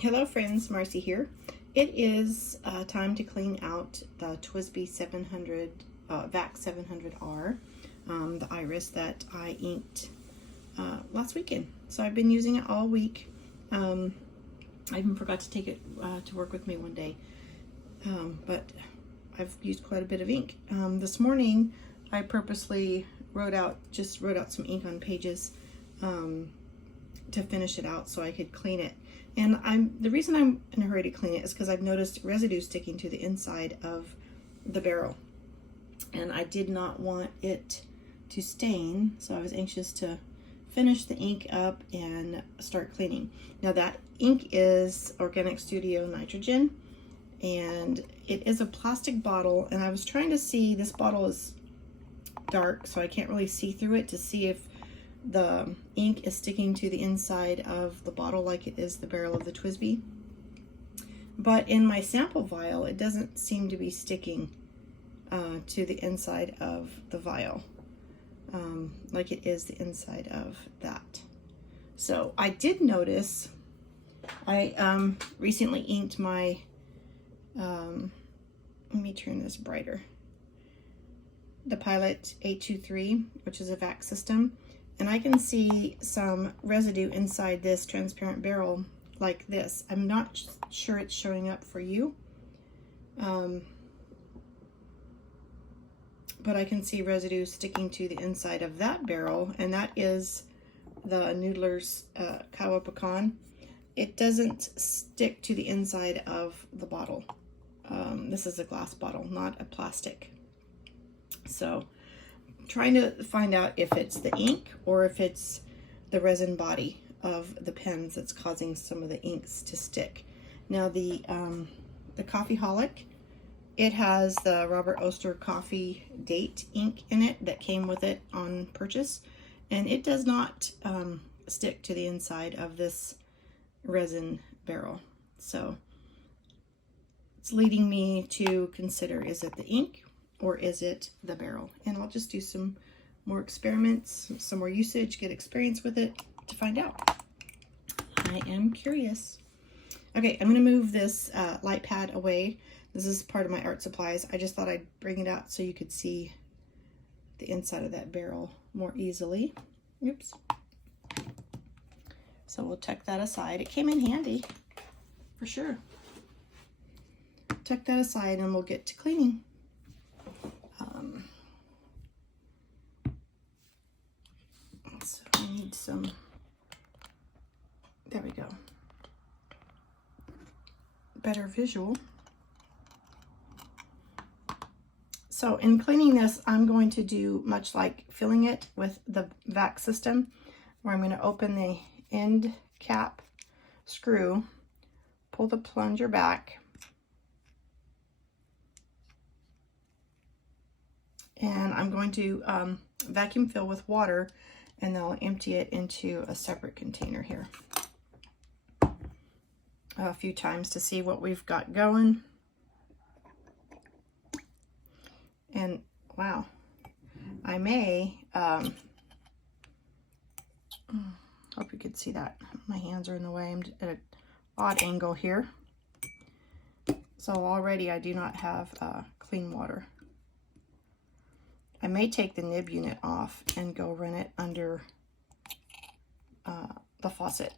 Hello friends, Marcy here. It is time to clean out the TWSBI Vac700r, the Iris that I inked last weekend. So I've been using it all week. I even forgot to take it to work with me one day, but I've used quite a bit of ink. This morning I purposely wrote out some ink on pages to finish it out so I could clean it. And the reason I'm in a hurry to clean it is because I've noticed residue sticking to the inside of the barrel, and I did not want it to stain, so I was anxious to finish the ink up and start cleaning. Now that ink is Organic Studio Nitrogen, and it is a plastic bottle, and I was trying to see, this bottle is dark so I can't really see through it to see if the ink is sticking to the inside of the bottle like it is the barrel of the TWSBI. But in my sample vial, it doesn't seem to be sticking to the inside of the vial like it is the inside of that. So I did notice, I recently inked my, let me turn this brighter, the Pilot 823, which is a vac system. And I can see some residue inside this transparent barrel like this. I'm not sure it's showing up for you, but I can see residue sticking to the inside of that barrel, and that is the Noodler's Kawa Pecan. It doesn't stick to the inside of the bottle. This is a glass bottle, not a plastic. So trying to find out if it's the ink or if it's the resin body of the pens that's causing some of the inks to stick. Now the Coffeeholic, it has the Robert Oster coffee date ink in it that came with it on purchase, and it does not stick to the inside of this resin barrel. So it's leading me to consider, is it the ink or is it the barrel? And I'll just do some more experiments, some more usage, get experience with it to find out. I am curious. Okay, I'm gonna move this light pad away. This is part of my art supplies. I just thought I'd bring it out so you could see the inside of that barrel more easily. Oops. So we'll tuck that aside. It came in handy, for sure. Tuck that aside and we'll get to cleaning. So I need some, there we go, better visual. So in cleaning this, I'm going to do much like filling it with the vac system, where I'm going to open the end cap screw, pull the plunger back, and I'm going to vacuum fill with water, and then I'll empty it into a separate container here a few times to see what we've got going. And wow, I may, hope you could see that. My hands are in the way. I'm at an odd angle here. So already I do not have clean water. I may take the nib unit off and go run it under the faucet.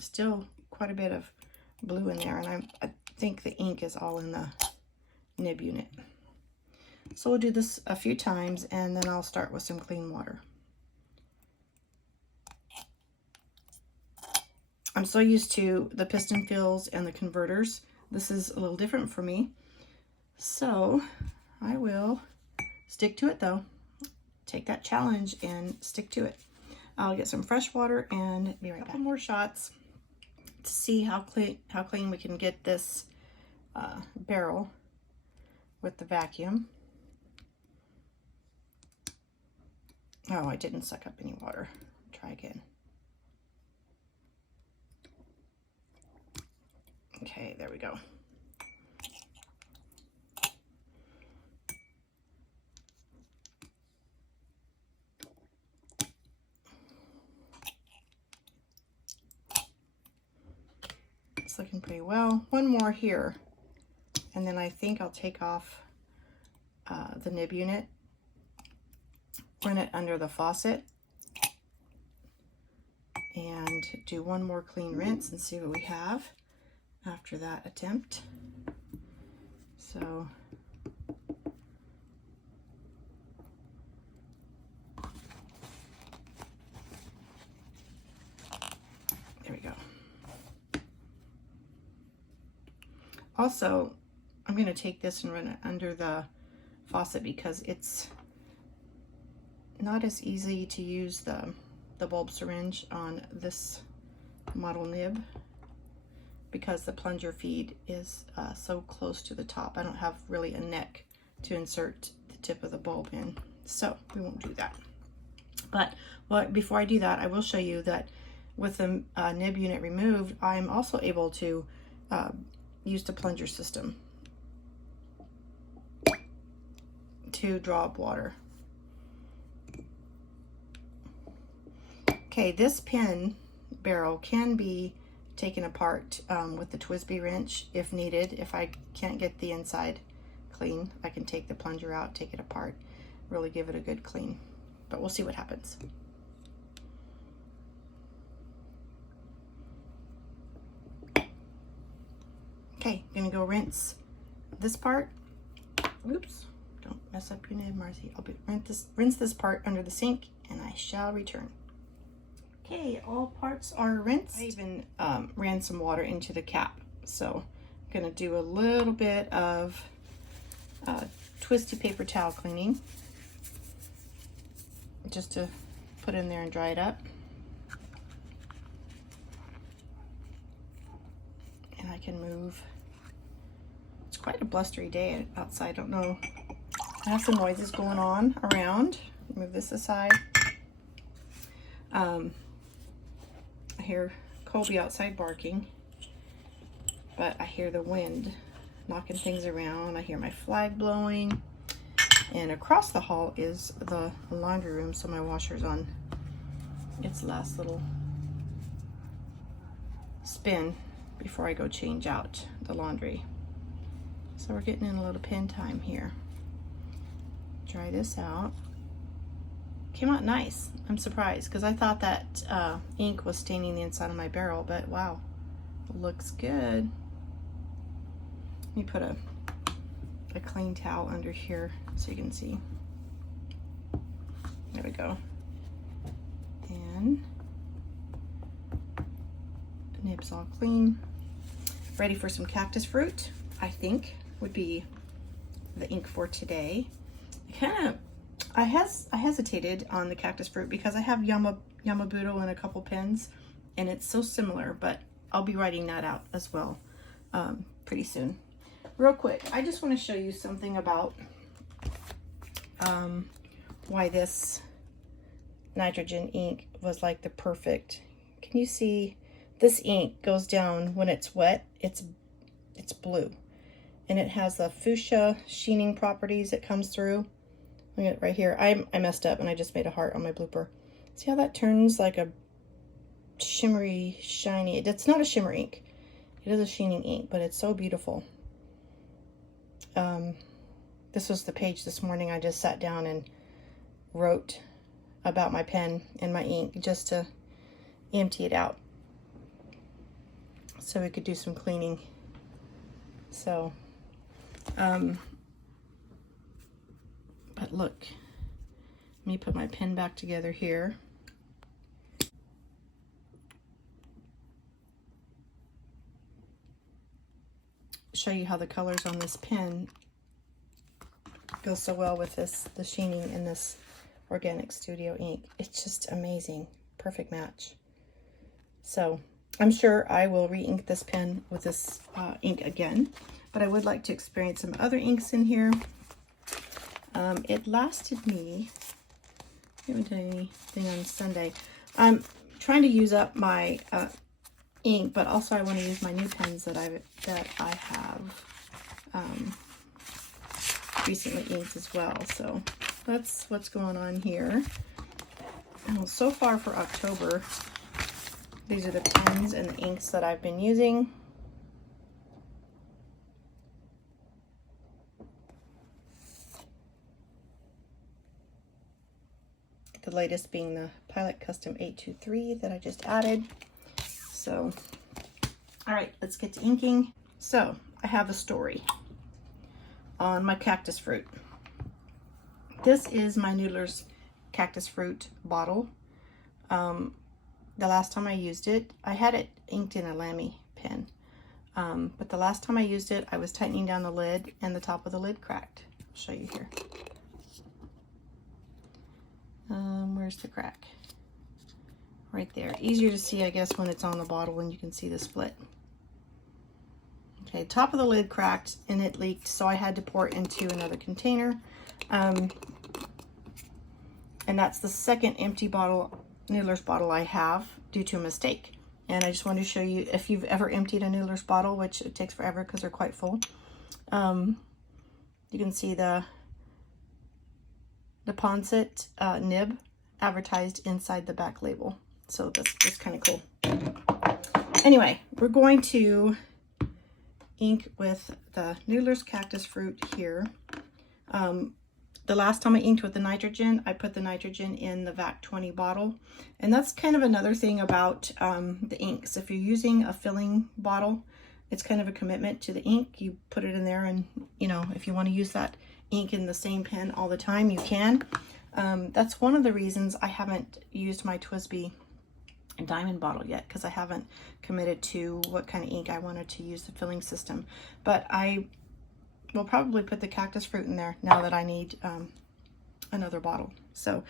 Still quite a bit of blue in there, and I think the ink is all in the nib unit. So we'll do this a few times, and then I'll start with some clean water. I'm so used to the piston fills and the converters. This is a little different for me. So I will stick to it though. Take that challenge and stick to it. I'll get some fresh water and be right back. A couple more shots to see how clean we can get this barrel with the vacuum. Oh, I didn't suck up any water. Try again. Okay, there we go. It's looking pretty well. One more here, and then I think I'll take off the nib unit, run it under the faucet, and do one more clean rinse and see what we have after that attempt. So there we go. Also, I'm going to take this and run it under the faucet because it's not as easy to use the bulb syringe on this model nib because the plunger feed is so close to the top. I don't have really a neck to insert the tip of the bulb in, so we won't do that. But before I do that, I will show you that with the nib unit removed, I'm also able to use the plunger system to draw up water. Okay, this pen barrel can be taken apart with the TWSBI wrench if needed. If I can't get the inside clean, I can take the plunger out, take it apart, really give it a good clean. But we'll see what happens. Okay, gonna go rinse this part. Oops, don't mess up your nib, Marcy. I'll rinse this part under the sink, and I shall return. Okay, all parts are rinsed. I even ran some water into the cap, so I'm gonna do a little bit of twisty paper towel cleaning just to put in there and dry it up. And I can move. It's quite a blustery day outside. I don't know. I have some noises going on around. Move this aside. I hear Colby outside barking, but I hear the wind knocking things around. I hear my flag blowing, and across the hall is the laundry room, so my washer's on its last little spin before I go change out the laundry. So we're getting in a little pen time here. Dry this out. Came out nice. I'm surprised because I thought that ink was staining the inside of my barrel, but wow, it looks good. Let me put a clean towel under here so you can see. There we go. And the nib's all clean. Ready for some cactus fruit, I think would be the ink for today. I hesitated on the cactus fruit because I have Yamabudo in a couple pens, and it's so similar, but I'll be writing that out as well pretty soon. Real quick, I just want to show you something about why this nitrogen ink was like the perfect. Can you see this ink goes down when it's wet? It's blue, and it has the fuchsia sheening properties that comes through. Look at it right here. I messed up and I just made a heart on my blooper. See how that turns like a shimmery, shiny. It's not a shimmer ink. It is a sheening ink, but it's so beautiful. This was the page this morning. I just sat down and wrote about my pen and my ink just to empty it out so we could do some cleaning. So, but look, let me put my pen back together here. Show you how the colors on this pen go so well with the sheening in this Organic Studio ink. It's just amazing. Perfect match. So I'm sure I will re-ink this pen with this ink again, but I would like to experience some other inks in here. It lasted me, I haven't done anything on Sunday. I'm trying to use up my ink, but also I want to use my new pens that I have recently inked as well. So that's what's going on here. And so far for October, these are the pens and the inks that I've been using. the latest being the Pilot Custom 823 that I just added. So, all right, let's get to inking. So, I have a story on my cactus fruit. This is my Noodler's cactus fruit bottle. The last time I used it, I had it inked in a Lamy pen. But the last time I used it, I was tightening down the lid and the top of the lid cracked. I'll show you here. Where's the crack? Right there. Easier to see, I guess, when it's on the bottle and you can see the split. Okay, top of the lid cracked and it leaked, so I had to pour it into another container. And that's the second empty bottle, Noodler's bottle I have due to a mistake. And I just wanted to show you, if you've ever emptied a Noodler's bottle, which it takes forever because they're quite full, you can see the Ponset nib advertised inside the back label. So that's kind of cool. Anyway, we're going to ink with the Noodler's cactus fruit here. The last time I inked with the nitrogen, I put the nitrogen in the Vac 20 bottle. And that's kind of another thing about the inks. If you're using a filling bottle, it's kind of a commitment to the ink. You put it in there and, you know, if you want to use that ink in the same pen all the time, you can. That's one of the reasons I haven't used my TWSBI diamond bottle yet, because I haven't committed to what kind of ink I wanted to use the filling system. But I will probably put the cactus fruit in there now that I need another bottle. So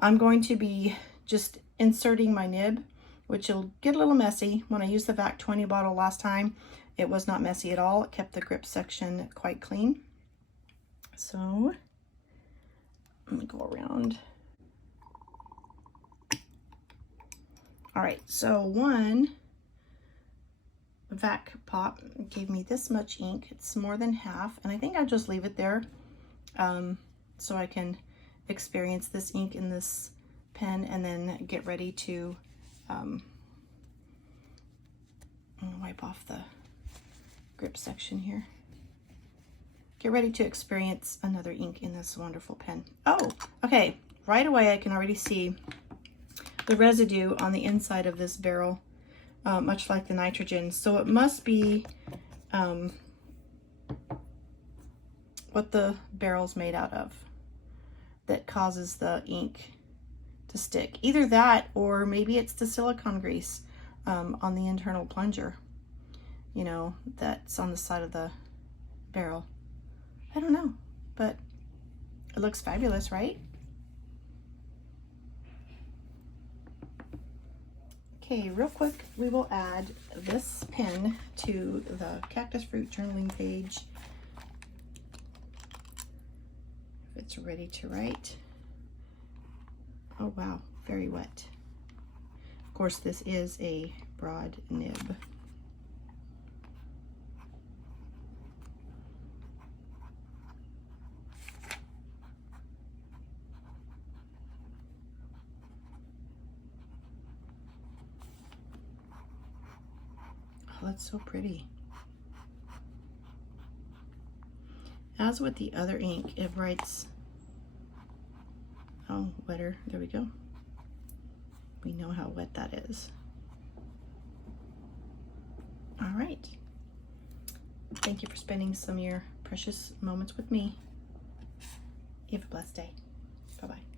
I'm going to be just inserting my nib, which will get a little messy. When I used the Vac 20 bottle last time, it was not messy at all. It kept the grip section quite clean. So I'm gonna go around. All right, so one Vac pop gave me this much ink. It's more than half, and I think I'll just leave it there so I can experience this ink in this pen and then get ready to wipe off the grip section here. Get ready to experience another ink in this wonderful pen. Oh, okay, right away I can already see the residue on the inside of this barrel, much like the nitrogen. So it must be what the barrel's made out of that causes the ink to stick. Either that, or maybe it's the silicone grease on the internal plunger, you know, that's on the side of the barrel. I don't know, but it looks fabulous, right? Okay, real quick, we will add this pen to the cactus fruit journaling page. If it's ready to write. Oh wow, very wet. Of course, this is a broad nib. Oh, that's so pretty. As with the other ink, it writes, oh, wetter, there we go. We know how wet that is. All right. Thank you for spending some of your precious moments with me. You have a blessed day. Bye-bye.